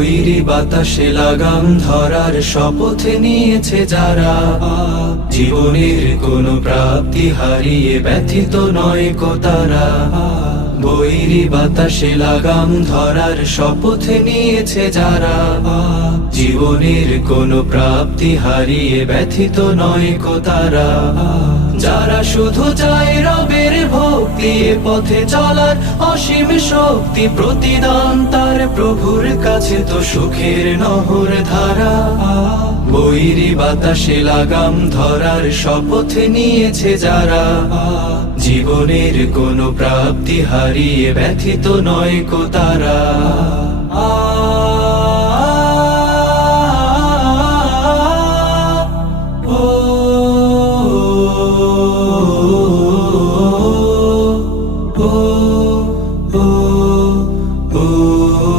বৈরী বাতাসে লাগাম ধরার শপথ নিয়েছে যারা, জীবনের কোনো প্রাপ্তি হারিয়ে ব্যথিত নয় কো তারা। বৈরী বাতাসে লাগাম ধরার শপথ নিয়েছে যারা, জীবনের কোনো প্রাপ্তি হারিয়ে ব্যথিত নয় কো তারা। যারা শুধু চায় রবের ভক্তি, এ পথে চলার অসীম শক্তি, প্রতিদান তার প্রভুর কাছে তো সুখের নহর ধারা। বৈরী বাতাসে লাগাম ধরার শপথ নিয়েছে যারা, জীবনের কোনো প্রাপ্তি হারিয়ে ব্যথিত নয় কো তারা।